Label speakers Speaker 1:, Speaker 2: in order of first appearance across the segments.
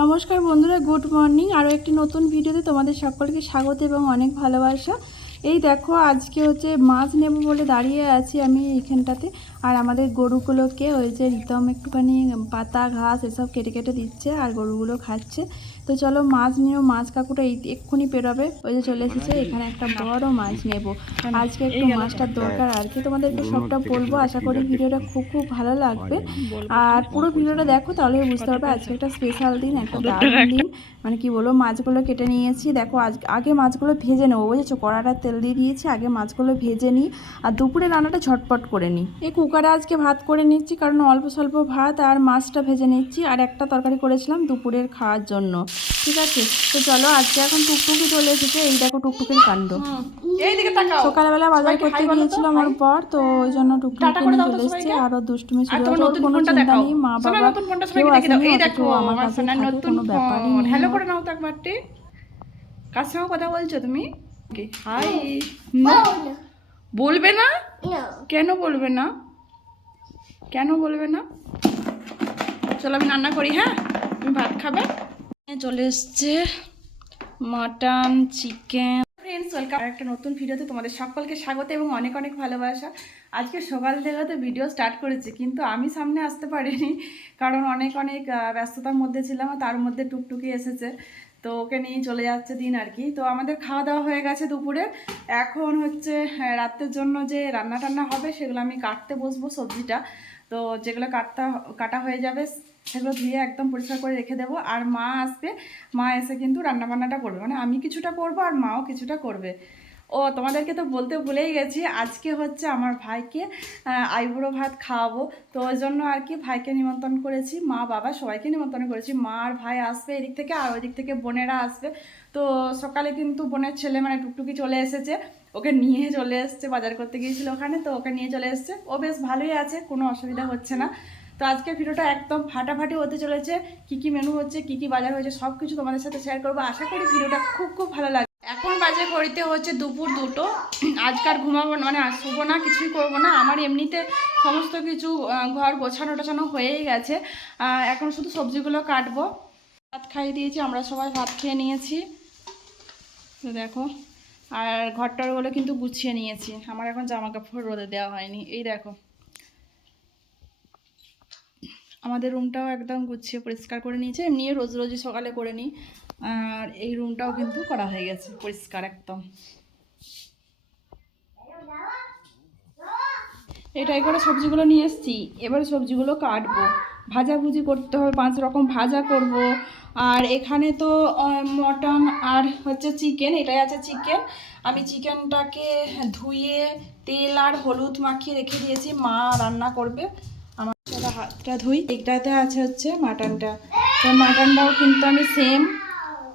Speaker 1: নমস্কার বন্ধুরা, good morning. আরও একটি নতুন ভিডিওতে তোমাদের সকলকে স্বাগত এবং অনেক ভালোবাসা। এই দেখো, আজকে হচ্ছে মাছ নেব বলে দাঁড়িয়ে আছি আমি এইখানটাতে। আর আমাদের গরুগুলোকে ওই যে রিতম একটুখানি পাতা, ঘাস এসব কেটে কেটে দিচ্ছে আর গরুগুলো খাচ্ছে। তো চলো মাছ নিয়েও মাছ কাকুটা এই এক্ষুনি পেরোবে। ওই যে চলে এসেছে এখানে একটা বড় মাছ নেব। আজকে একটু মাছটার দরকার আর কি তোমাদেরকে সবটা বলব। আশা করি ভিডিওটা খুব খুব ভালো লাগবে। আর পুরো ভিডিওটা দেখো তাহলে বুঝতে পারবে আজকে একটা স্পেশাল দিন একটা দারুণ দিন। মানে কি বলব মাছগুলো কেটে নিয়েছি। দেখো আজ আগে মাছগুলো ভেজে নেব বুঝেছ? কড়াটা তেল দিয়ে দিয়েছি আগে মাছগুলো ভেজে নিই। আর দুপুরে রান্নাটা ঝটপট করে নিই। এই কুকারে আজকে ভাত করে নিচ্ছি কারণ অল্প স্বল্প ভাত আর মাছটা ভেজে নিচ্ছি। আর একটা তরকারি করেছিলাম দুপুরের খাওয়ার জন্য। ঠিক আছে? তো চলো আজকে এখন টুকটুকি চলে এসেছে এই দেখো টুকটুকির কাণ্ড। সকালবেলা বাজার করতে গিয়েছিল আমার পর তো ওই জন্য টুকটুকি
Speaker 2: করে
Speaker 1: নিয়ে চলে এসেছে আরও দুষ্টুমি
Speaker 2: নতুন
Speaker 1: কোনো চিন্তা নেই মা বাবা কেউ
Speaker 2: সবাইকে দেখে দাও।
Speaker 1: আসেনি অথচ আমার কাছে থাকে কোনো ব্যাপারই নেই।
Speaker 2: হ্যালো করে নাও তো একবারটি। কার সঙ্গে কথা বলছো তুমি? হাই বলবে না? কেন বলবে না? কেন বলবে না? চলো আমি রান্না করি হ্যাঁ? তুমি ভাত খাবে? চলে এসছে মাটন চিকেন। ফ্রেন্ডস ওয়েলকাম একটা নতুন ভিডিওতে তোমাদের সকলকে স্বাগত এবং অনেক অনেক ভালোবাসা। আজকে সকাল থেকে তো ভিডিও স্টার্ট করেছি কিন্তু আমি সামনে আসতে পারিনি কারণ অনেক অনেক ব্যস্ততার মধ্যে ছিলাম তার মধ্যে টুকটুকি এসেছে। তো ওকে নিয়ে চলে যাচ্ছে দিন আর কি। তো আমাদের খাওয়া দাওয়া হয়ে গেছে দুপুরে। এখন হচ্ছে হ্যাঁ, রাতের জন্য যে রান্না টান্না হবে সেগুলো আমি কাটতে বসবো সবজিটা। তো যেগুলো কাটতে কাটা হয়ে যাবে সেগুলো ধুয়ে একদম পরিষ্কার করে রেখে দেবো। আর মা আসবে, মা এসে কিন্তু রান্না বান্নাটা করবে। মানে আমি কিছুটা করব আর মাও কিছুটা করবে। ও, তোমাদেরকে তো বলতে ভুলেই গেছি, আজকে হচ্ছে আমার ভাইকে আইবুড়ো ভাত খাওয়াবো। তো ওই জন্য আর কি ভাইকে নিমন্ত্রণ করেছি, মা, বাবা সবাইকে নিমন্ত্রণ করেছি। মা আর ভাই আসবে এদিক থেকে, আর ওই দিক থেকে বোনেরা আসবে। তো সকালে কিন্তু বোনের ছেলে মানে টুকটুকি চলে এসেছে, ওকে নিয়ে চলে এসছে, বাজার করতে গিয়েছিল ওখানে, তো ওকে নিয়ে চলে এসছে। ও বেশ ভালোই আছে, কোনো অসুবিধা হচ্ছে না। তো আজকে ভিডিওটা একদম ফাটাফাটি হতে চলেছে। কি কি মেনু হচ্ছে, কি কি বাজার হয়েছে সব কিছু তোমাদের সাথে শেয়ার করব। আশা করি ভিডিওটা খুব খুব ভালো লাগে এখন বাজে করিতে হচ্ছে দুপুর দুটো। আজকার ঘুমাবো মানে শুবো না, কিছুই করব না। আমার এমনিতে সমস্ত কিছু ঘর গোছানো টোছানো হয়েই গেছে। এখন শুধু সবজিগুলো কাটবো। ভাত খাইয়ে দিয়েছি, আমরা সবাই ভাত খেয়ে নিয়েছি। তো দেখো, আর ঘরটারগুলো কিন্তু গুছিয়ে নিয়েছি। আমার এখন জামা কাপড় রোদে দেওয়া হয়নি। এই দেখো। আমাদের রুমটাও একদম গুছিয়ে পরিষ্কার করে নিয়েছে। এমনি রোজ রোজই সকালে করে নিই। আর এই রুমটাও কিন্তু করা হয়ে গেছে পরিষ্কার একদম। এটাই করে সবজিগুলো নিয়ে এসেছি। এবারে সবজিগুলো কাটবো। ভাজাভুজি করতে হবে, পাঁচ রকম ভাজা করব। আর এখানে তো মটন আর হচ্ছে চিকেন এটাই আছে চিকেন আমি চিকেনটাকে ধুয়ে, তেল আর হলুদ মাখিয়ে রেখে দিয়েছি। মা রান্না করবে। আমার চলো হাতটা ধুই। এটাতে আছে হচ্ছে মাটনটা। তো মাটনটাও কিন্তু আমি সেম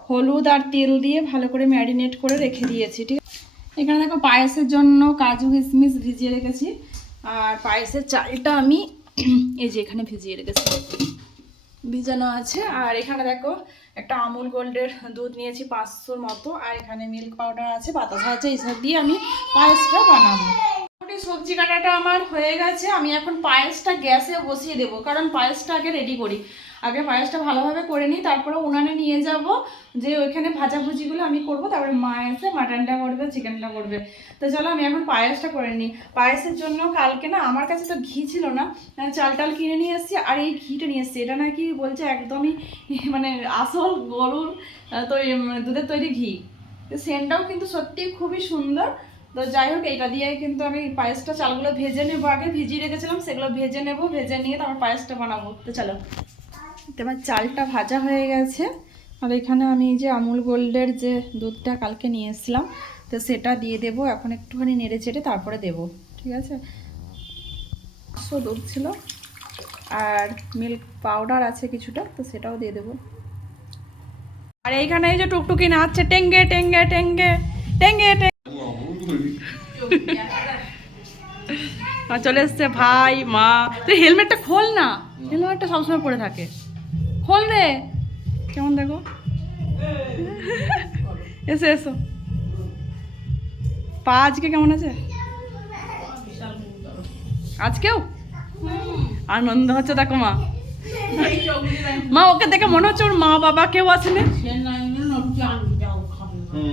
Speaker 2: হলুদ আর তেল দিয়ে ভালো করে ম্যারিনেট করে রেখে দিয়েছি, ঠিক এখানে দেখো পায়েসের জন্য কাজু কিশমিশ ভিজিয়ে রেখেছি। আর পায়েসের চালটা আমি এই যে এখানে ভিজিয়ে রেখেছি। ভিজানো আছে। আর এখানে দেখো একটা আমুল গোল্ডের দুধ নিয়েছি পাঁচশোর মতো। আর এখানে মিল্ক পাউডার আছে, বাতাসা আছে এইসব দিয়ে আমি পায়েসটা বানাবো। সবজি কাটাটা আমার হয়ে গেছে। আমি এখন পায়েসটা গ্যাসে বসিয়ে দেবো, কারণ পায়েসটা আগে রেডি করি। আগে পায়েসটা ভালোভাবে করে নিই, তারপরে উনানে নিয়ে যাব। যে ওইখানে ভাজাভুজিগুলো আমি করব, তারপরে মা এসে মাটনটা করবে চিকেনটা করবে। তো চলো আমি এখন পায়েসটা করে নিই। পায়েসের জন্য কালকে না, আমার কাছে তো ঘি ছিল না চাল টাল কিনে নিয়ে এসেছি, আর এই ঘিটা নিয়ে এসেছি। এটা নাকি বলছে একদমই মানে আসল গরুর তৈরি দুধের তৈরি ঘি। সেন্টটাও কিন্তু সত্যি খুবই সুন্দর। তো যাই হোক, এইটা দিয়ে কিন্তু আমি পায়েসটা চালগুলো ভেজে নেব আগে। ভিজিয়ে রেখেছিলাম, সেগুলো ভেজে নেব, ভেজে নিয়ে তারপর পায়েসটা বানাবো। তো চলো। তো আমার চালটা ভাজা হয়ে গেছে। আর এখানে আমি যে আমুল গোল্ডের যে দুধটা কালকে নিয়ে এসেছিলাম, তো সেটা দিয়ে দেবো। এখন একটুখানি নেড়ে চেড়ে তারপরে দেবো, ঠিক আছে? পাঁচশো দুধ ছিল। আর মিল্ক পাউডার আছে কিছুটা, তো সেটাও দিয়ে দেবো।
Speaker 3: আর এইখানে এই যে টুকটুকি নাচছে টেঙ্গে টেঙ্গে টেঙ্গে টেঙ্গে টেঙ্গে আর চলে এসছে ভাই মা। তুই হেলমেটটা খোল না। হেলমেটটা সবসময় পরে থাকে। খোল রে। কেমন দেখো? এসো এসো। পা আজকে কেমন আছে? আজকেও? আনন্দ হচ্ছে দেখো মা। মা ওকে দেখে মনে হচ্ছে ওর মা বাবা কেউ আসেনি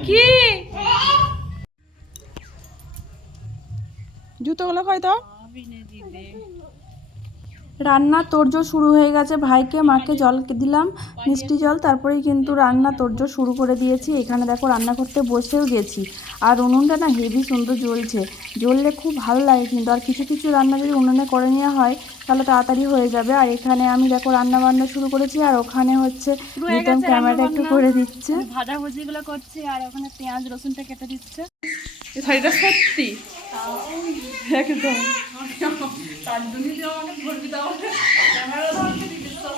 Speaker 3: কি? জুতোগুলো খাই তো?
Speaker 2: রান্না তোরজো শুরু হয়ে গেছে। ভাইকে মাকে জল দিলাম মিষ্টি জল। তারপরেই কিন্তু রান্না তোরজো শুরু করে দিয়েছি। এখানে দেখো রান্না করতে বসেও গেছি। আর উনুনটা না হেভি সুন্দর জ্বলছে। জ্বললে খুব ভালো লাগে কিন্তু। আর কিছু কিছু রান্না যদি উনুনে করে নেওয়া হয় তাহলে তাড়াতাড়ি হয়ে যাবে। আর এখানে আমি দেখো রান্না বান্না শুরু করেছি। আর ওখানে হচ্ছে ক্যামেরাটা একটু করে দিচ্ছে।
Speaker 3: ভাজা ভুজিগুলো করছে। আর ওখানে পেঁয়াজ রসুনটা কেটে দিচ্ছে। সত্যি? একদম।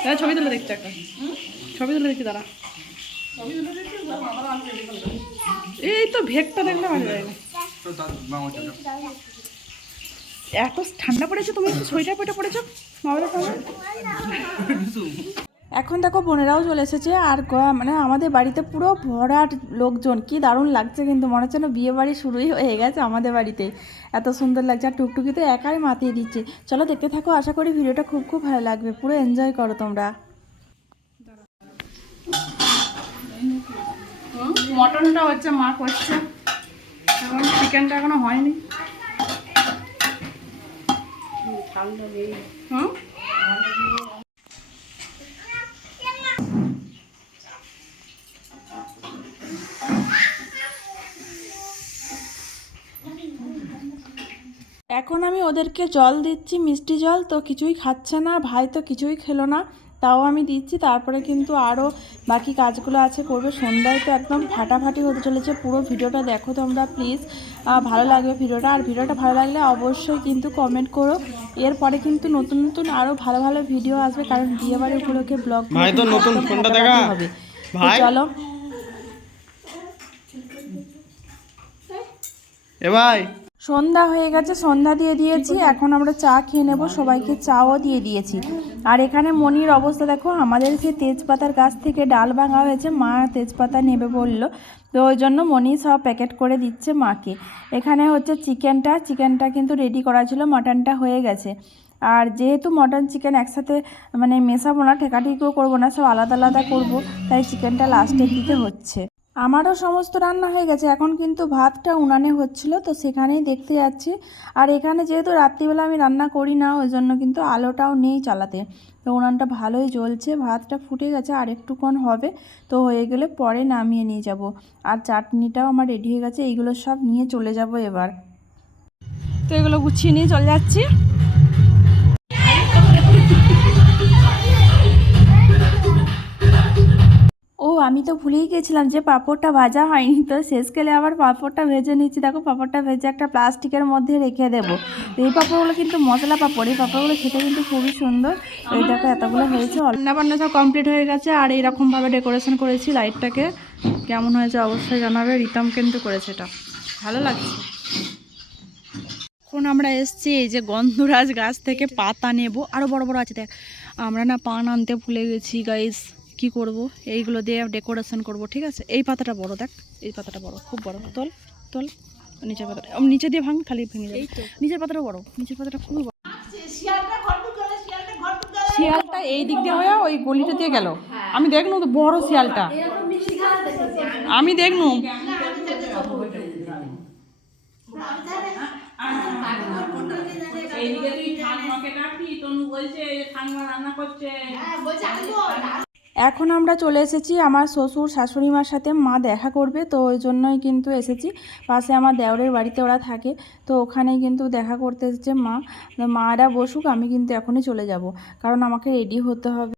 Speaker 3: দাঁড়া, ছবি তুলে দেখছি একটা। ছবি তুলে দেখছি দাঁড়া। এই তো ভেকটা দেখলে ভালো লাগে। এত ঠান্ডা পড়েছে তুমি একটু সোয়েটার পেটে পড়েছো মামাদের
Speaker 2: এখন দেখো বোনেরাও চলে এসেছে আর মানে আমাদের বাড়িতে পুরো ভরাট লোকজন। কি দারুণ লাগছে কিন্তু, মনে হচ্ছে না বিয়ে বাড়ি শুরুই হয়ে গেছে আমাদের বাড়িতে। এত সুন্দর লাগছে আর টুকটুকি তো একাই মাতিয়ে দিচ্ছে। চলো দেখতে থাকো, আশা করি ভিডিওটা খুব খুব ভালো লাগবে। পুরো এনজয় করো তোমরা।
Speaker 3: মটনটা হচ্ছে, মা করছে। এখন চিকেনটা এখনও হয়নি। হুম
Speaker 2: এখন আমি ওদেরকে জল দিচ্ছি মিষ্টি জল তো কিছুই খাচ্ছে না ভাই তো কিছুই খেলো না তাও আমি দিচ্ছি তারপরে কিন্তু আরও বাকি কাজগুলো আছে করবে। সন্ধ্যায় তো একদম ফাটাফাটি হতে চলেছে পুরো ভিডিওটা দেখো তোমরা প্লিজ ভালো লাগবে ভিডিওটা আর ভিডিওটা ভালো লাগলে অবশ্যই কিন্তু কমেন্ট করো। এরপরে কিন্তু নতুন নতুন আরও ভালো ভালো ভিডিও আসবে কারণ বিয়েবাড়ি উপলক্ষে ব্লগ
Speaker 4: ভাই, নতুন ফোনটা দেখা।
Speaker 2: হবে। চলো।
Speaker 4: এ ভাই।
Speaker 2: সন্ধ্যা হয়ে গেছে সন্ধ্যা দিয়ে দিয়েছি। এখন আমরা চা খেয়ে নেব সবাইকে চাও দিয়ে দিয়েছি। আর এখানে মনির অবস্থা দেখো আমাদের সেই তেজপাতার গাছ থেকে ডাল ভাঙা হয়েছে মা তেজপাতা নেবে বলল। তো ওই জন্য মনি সব প্যাকেট করে দিচ্ছে মাকে। এখানে হচ্ছে চিকেনটা চিকেনটা কিন্তু রেডি করা ছিল মাটনটা হয়ে গেছে। আর যেহেতু মটন চিকেন একসাথে মানে মেশাবো না ঠেকাঠেকিও করব না সব আলাদা আলাদা করব তাই চিকেনটা লাস্টের দিকে হচ্ছে। আমারও সমস্ত রান্না হয়ে গেছে। এখন কিন্তু ভাতটা উনানে হচ্ছিল, তো সেখানেই দেখতে যাচ্ছি। আর এখানে যেহেতু রাত্রিবেলা আমি রান্না করি না, ওই জন্য কিন্তু আলোটাও নেই চালাতে। তো উনানটা ভালোই জ্বলছে, ভাতটা ফুটে গেছে, আর একটুক্ষণ হবে, তো হয়ে গেলে পরে নামিয়ে নিয়ে যাব। আর চাটনিটাও আমার রেডি হয়ে গেছে, এইগুলো সব নিয়ে চলে যাব এবার।
Speaker 3: তো এগুলো গুছিয়ে নিয়ে চলে যাচ্ছি।
Speaker 2: আমি তো ভুলেই গেছিলাম যে পাঁপড়টা ভাজা হয়নি। তো শেষকালে আবার পাঁপড়টা ভেজে নিচ্ছি। দেখো, পাঁপড়টা ভেজে একটা প্লাস্টিকের মধ্যে রেখে দেবো। তো এই পাঁপড়গুলো কিন্তু মশলা পাঁপড়। এই পাঁপড়গুলো খেতে কিন্তু খুবই সুন্দর। এই দেখো, এতগুলো হয়েছে। অল্প
Speaker 3: রান্না বান্না সব কমপ্লিট হয়ে গেছে। আর এইরকমভাবে ডেকোরেশন করেছি লাইটটাকে কেমন হয়েছে অবশ্যই জানাবে। রিতম কিন্তু করেছে এটা। ভালো লাগছে। এখন আমরা এসছি এই যে গন্ধরাজ গাছ থেকে পাতা নেব। আরও বড় বড় আছে, দেখ। আমরা না পান আনতে ভুলে গেছি গাইস কি করব? এইগুলো দিয়ে ডেকোরেশন করব ঠিক আছে? এই পাতাটা বড় দেখ এই পাতাটা বড় খুব বড়। তোল তোল নিচের পাতাটা নিচে দিয়ে ভাঙ খালি ভেঙে যাবে। নিচের পাতাটা বড় নিচের পাতাটা খুবই বড়। শিয়ালটা এই দিক দিয়ে হয়ে ওই গলিটা দিয়ে গেল। আমি দেখনু তো বড় শিয়ালটা। আমি দেখনু
Speaker 2: এখন আমরা চলে এসেছি আমার শ্বশুর শাশুড়ি মার সাথে, মা দেখা করবে, তো ওই জন্যই কিন্তু এসেছি। পাশে আমার দেওরের বাড়িতে ওরা থাকে, তো ওখানেই কিন্তু দেখা করতে এসেছে মা। মারা বসুক, আমি কিন্তু এখনই চলে যাব, কারণ আমাকে রেডি হতে হবে।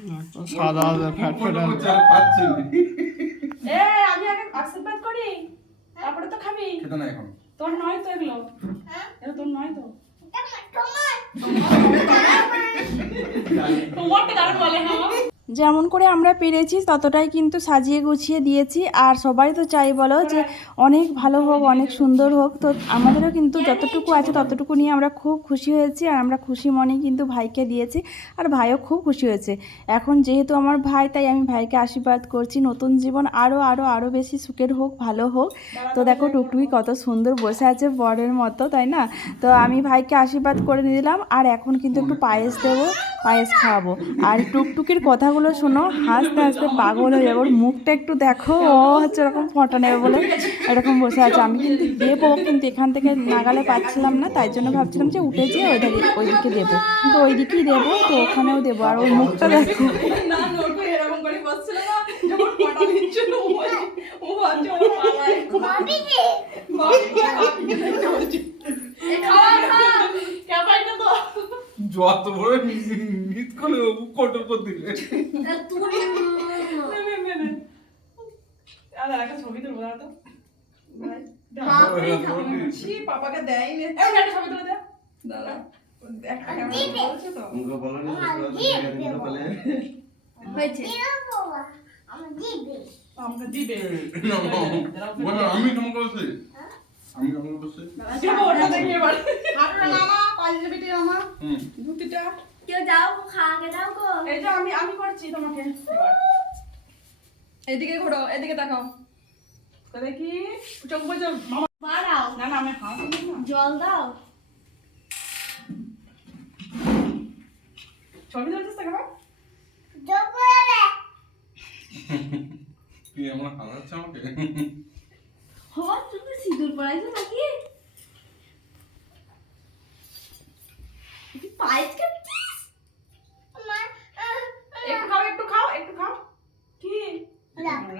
Speaker 3: করে
Speaker 5: হ্যাঁ হয়ে সাদা
Speaker 3: আমি আগে আশীর্বাদ করি। তারপরে তো খাবি।
Speaker 5: খেতে
Speaker 3: তোর নয় তো এগুলো। এটা তোর নয় তো। হ্যাঁ?
Speaker 2: যেমন করে আমরা পেরেছি, ততটাই কিন্তু সাজিয়ে গুছিয়ে দিয়েছি। আর সবাই তো চাই বলো যে অনেক ভালো হোক, অনেক সুন্দর হোক। তো আমাদেরও কিন্তু যতটুকু আছে ততটুকু নিয়ে আমরা খুব খুশি হয়েছি আর আমরা খুশি মনেই কিন্তু ভাইকে দিয়েছি। আর ভাইও খুব খুশি হয়েছে। এখন যেহেতু আমার ভাই, তাই আমি ভাইকে আশীর্বাদ করছি। নতুন জীবন আরও আরও আরও বেশি সুখের হোক, ভালো হোক। তো দেখো টুকটুকি কত সুন্দর বসে আছে বরের মতো, তাই না? তো আমি ভাইকে আশীর্বাদ করে দিলাম আর এখন কিন্তু একটু পায়েস দেবো। পায়েস খাওয়াবো আর টুকটুকির কথাগুলো শোনো, হাসতে হাসতে পাগল হয়ে যাব। মুখটা একটু দেখো, ও হচ্ছে ওরকম ফটো নেবে বলে এরকম বসে আছে। আমি কিন্তু দেবো, কিন্তু এখান থেকে নাগালে পাচ্ছিলাম না, তাই জন্য ভাবছিলাম যে উঠে যেয়ে ওই দিকে দেবো। তো ওই দিকেই দেবো, তো ওখানেও দেবো। আর ওর মুখটা দেখো।
Speaker 5: যত বড় নিত করে কোটো করে দিলে
Speaker 3: একটা ছবি তুলবো তো পাপাকে দেয়নি একটা ছবি তুলে দে দাদা একটা ক্যামেরা বলছে তো
Speaker 6: মুখে বলো না।
Speaker 1: হয়েছে
Speaker 3: আমাকে দিবে।
Speaker 5: বলো আমি তোমাকে বলছি আমি তোমাকে বলছি
Speaker 3: দেবো ওটা দেখি এবার। হাঁটুটা নামা পাঞ্জাবিটি নামা
Speaker 5: হুম।
Speaker 3: ধুতিটা
Speaker 1: কেউ যাও খাওয়াকে দাও গো।
Speaker 3: এই যে আমি আমি করছি তোমাকে। এবার এদিকে ঘোরো এদিকে তাকাও। তো দেখি চোখ বলছো মামা
Speaker 1: বাড়াও।
Speaker 3: না না আমি হাত
Speaker 1: জল দাও।
Speaker 3: ছবি তুলছিস তো কেমন?
Speaker 5: তুই আমার হারাচ্ছে আমাকে?
Speaker 1: হো তুমি সিঁদুর নাকি? পায়েস খাচ্ছিস?
Speaker 3: একটু খাও একটু খাও একটু খাও। কি?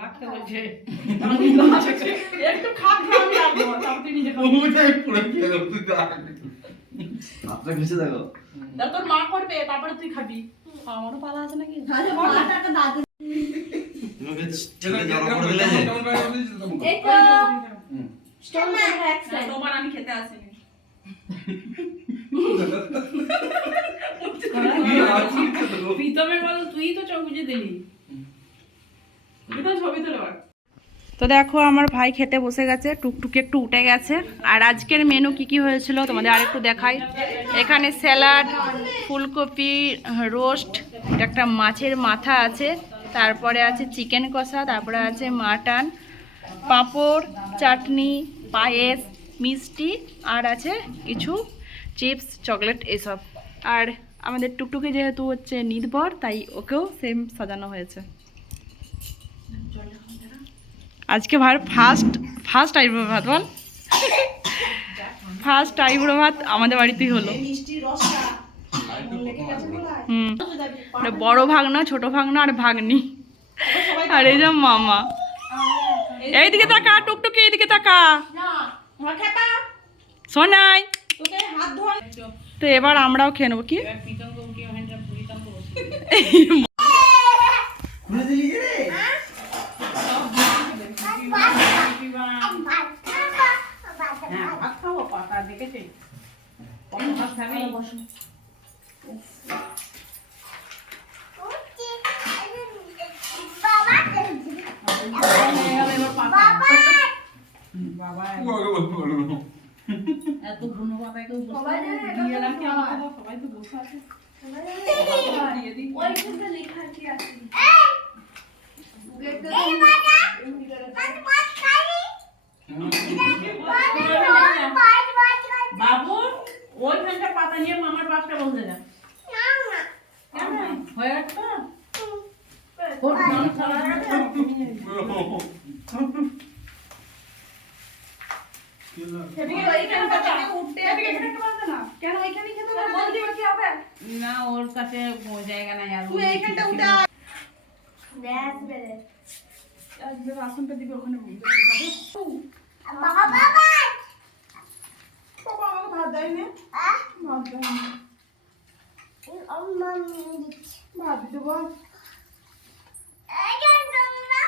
Speaker 3: রাখতে বলছে একটু খা খা রাখব তারপর নিজে খাবি।
Speaker 5: পুরো খেয়ে তুই তো।
Speaker 6: হাতটা ঘুষে দেখো।
Speaker 3: তোর মা করবে তারপরে তুই খাবি। আমারও পালা আছে নাকি?
Speaker 1: দাদু
Speaker 6: তোমাকে ঠেলে জড়ো করে দিলে যে।
Speaker 1: এই তো স্টোন এক
Speaker 3: তোমার আমি খেতে আসিনি। প্রীতমের বল তুই তো চোখ বুঝে দিলি। ছবি তুলে
Speaker 2: তো দেখো আমার ভাই খেতে বসে গেছে টুকটুকি একটু উঠে গেছে। আর আজকের মেনু কি কি হয়েছিল তোমাদের আরেকটু দেখাই। এখানে স্যালাড ফুলকপি রোস্ট একটা মাছের মাথা আছে। তারপরে আছে চিকেন কষা, তারপরে আছে মাটন, পাঁপড়, চাটনি, পায়েস, মিষ্টি, আর আছে কিছু চিপস, চকলেট এসব। আর আমাদের টুকটুকি যেহেতু হচ্ছে নির্ভর, তাই ওকেও সেম সাজানো হয়েছে।
Speaker 3: আজকে ভাই ফার্স্ট ফার্স্ট আইব্রো ভাত, বল। ফার্স্ট আইব্রো ভাত আমাদের বাড়িতেই হলো। হুম। বড় ভাগনা, ছোট ভাগনা আর ভাগ্নি। আর এই যে মামা। এইদিকে তাকা, টুকটুকি এইদিকে তাকা। সোনাই। তো এবার আমরাও খেয়ে নেব, কি?
Speaker 6: খুলে দিলি যে রে
Speaker 1: ওই লেখা কি আছে
Speaker 7: বাবু ওইখানটা পাতা নিয়ে মামার পাশটা বসে যা হয়ে গেছে তো? ওর জল ছাড়া গেছে?
Speaker 3: কেন ওইখানে খেতে বলতে কি হবে
Speaker 7: না। ওর কাছে জায়গা নাই আর
Speaker 3: তুই এইখানটা উঠে আয়। আর যে বাসনটা দিবে ওখানে বাবা ভাত ভাত বল না দাঁড়াও না আমি এদিকে এদিকে দিকে খাবার দে না দেয়নি শিলপাকে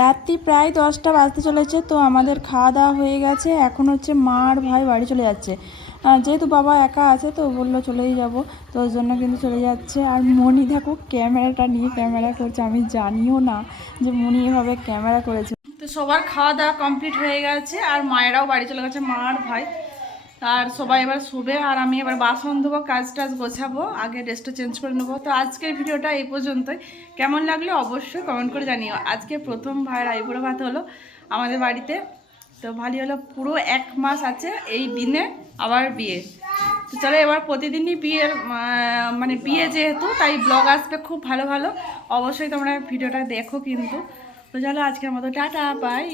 Speaker 2: রাত্রি প্রায় দশটা বাজতে চলেছে, তো আমাদের খাওয়া দাওয়া হয়ে গেছে। এখন হচ্ছে মা আর ভাই বাড়ি চলে যাচ্ছে। যেহেতু বাবা একা আছে, তো বলল চলেই যাব। তো ওই জন্য কিন্তু চলে যাচ্ছে। আর মনি দেখো, ক্যামেরাটা নিয়ে ক্যামেরা করছে। আমি জানিও না যে মনি এভাবে ক্যামেরা করেছে।
Speaker 3: সবার খাওয়া দাওয়া কমপ্লিট হয়ে গেছে আর মায়েরাও বাড়ি চলে গেছে মা আর ভাই। আর সবাই এবার শুবে আর আমি এবার বাসন ধোবো, কাজ টাজ গোছাবো, আগে ড্রেসটা চেঞ্জ করে নেব। তো আজকের ভিডিওটা এই পর্যন্তই। কেমন লাগল অবশ্যই কমেন্ট করে জানিও। আজকে প্রথম ভাইয়ের আইবুড়ো ভাত হলো আমাদের বাড়িতে। তো ভালোই হলো পুরো এক মাস আছে এই দিনে আবার বিয়ে। তো চলো এবার প্রতিদিনই বিয়ের মানে বিয়ে যেহেতু, তাই ব্লগ আসবে খুব ভালো ভালো। অবশ্যই তোমরা ভিডিওটা দেখো কিন্তু। তো চলো আজকের মতো টাটা বাই